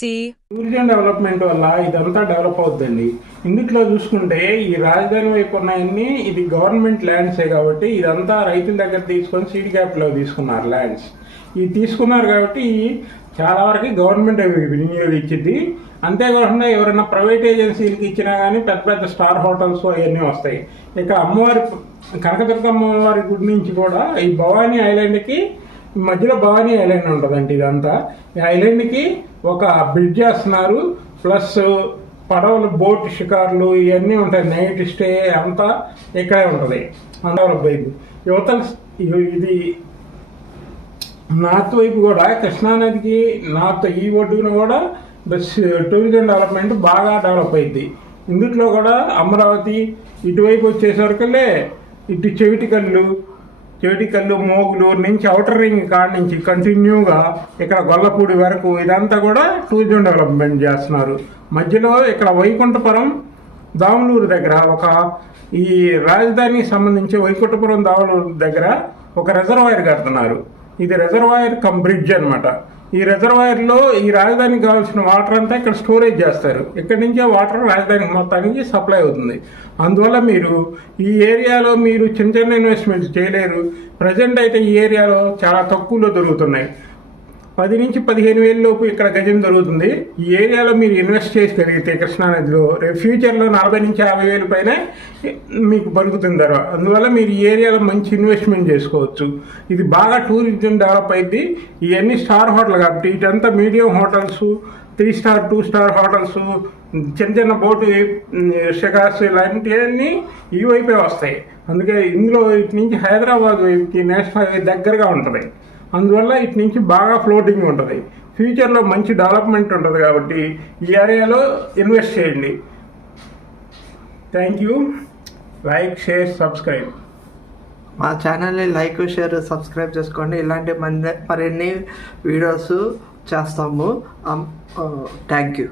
Tourism development వల్ల ఇదంతా develop అవుతుందండి. ఇందుట్లో చూసుకుంటే ఈ రాజధాని వైపు ఉన్నాయన్నీ ఇది గవర్నమెంట్ ల్యాండ్సే కాబట్టి ఇదంతా రైతుల దగ్గర తీసుకొని సీడ్ క్యాపిటల్లో తీసుకున్నారు ల్యాండ్స్. ఇవి తీసుకున్నారు కాబట్టి చాలా వరకు గవర్నమెంట్ అవి వినియోగించింది. అంతేకాకుండా ఎవరైనా ప్రైవేట్ ఏజెన్సీలకి ఇచ్చినా కానీ పెద్ద పెద్ద స్టార్ హోటల్స్ అవన్నీ వస్తాయి. ఇక అమ్మవారి కనకదుర్గమ్మ అమ్మవారి గుడి నుంచి కూడా ఈ భవానీ ఐలాండ్కి మధ్యలో భవానీ ఐలాండ్ ఉంటుందండి. ఇదంతా ఈ ఐలాండ్కి ఒక బ్రిడ్జ్ వేస్తున్నారు, ప్లస్ పడవలు బోట్ షికార్లు ఇవన్నీ ఉంటాయి. నైట్ స్టే అంతా ఇక్కడే ఉంటుంది. డెవలప్ వైపు యువతల ఇది నార్త్ వైపు కూడా కృష్ణానదికి నార్త్ ఈ ఒడ్డున కూడా టూరిజం డెవలప్మెంట్ బాగా డెవలప్ అయింది. ఇందులో కూడా అమరావతి ఇటువైపు వచ్చేసరికలే ఇటు చెవిటికల్లు మోగులూరు నుంచి ఔటర్ రింగ్ కాడ నుంచి కంటిన్యూగా ఇక్కడ గొల్లపూడి వరకు ఇదంతా కూడా టూరిజం డెవలప్మెంట్ చేస్తున్నారు. మధ్యలో ఇక్కడ వైకుంఠపురం దాములూరు దగ్గర ఈ రాజధానికి సంబంధించి వైకుంఠపురం దాములూరు దగ్గర ఒక రిజర్వాయర్ కడుతున్నారు. ఇది రిజర్వాయర్ కమ్ బ్రిడ్జ్ అనమాట. ఈ రిజర్వాయర్లో ఈ రాజధానికి కావాల్సిన వాటర్ అంతా ఇక్కడ స్టోరేజ్ చేస్తారు. ఇక్కడి నుంచే వాటర్ రాజధానికి మొత్తానికి సప్లై అవుతుంది. అందువల్ల మీరు ఈ ఏరియాలో మీరు చిన్న చిన్న ఇన్వెస్ట్మెంట్స్ చేయలేరు. ప్రజెంట్ అయితే ఈ ఏరియాలో చాలా తక్కువలో దొరుకుతున్నాయి. 10 నుంచి 15,000 లోపు ఇక్కడ గజం దొరుకుతుంది. ఈ ఏరియాలో మీరు ఇన్వెస్ట్ చేయగలిగితే కృష్ణానదిలో రేపు ఫ్యూచర్లో 40 నుంచి 50,000 పైన మీకు దొరుకుతుంది. అందువల్ల మీరు ఈ ఏరియాలో మంచి ఇన్వెస్ట్మెంట్ చేసుకోవచ్చు. ఇది బాగా టూరిజం డెవలప్ అయింది. ఇవన్నీ స్టార్ హోటల్ కాబట్టి ఇటంతా medium hotels, 3 star 2 star hotels, చిన్న చిన్న బోటు షికార్స్ ఇలాంటివన్నీ ఈ వైపే వస్తాయి. అందుకే ఇందులో ఇటు నుంచి హైదరాబాద్ వైపుకి నేషనల్ హైవే దగ్గరగా ఉంటుంది. అందువల్ల ఇటు నుంచి బాగా ఫ్లోటింగ్ ఉంటుంది. ఫ్యూచర్లో మంచి డెవలప్మెంట్ ఉంటుంది కాబట్టి ఈ ఏరియాలో ఇన్వెస్ట్ చేయండి. Thank you. Like, share, subscribe. మా ఛానల్ని లైక్, షేర్, సబ్స్క్రైబ్ చేసుకోండి. ఇలాంటి మరిన్ని వీడియోస్ చేస్తాము. Thank you.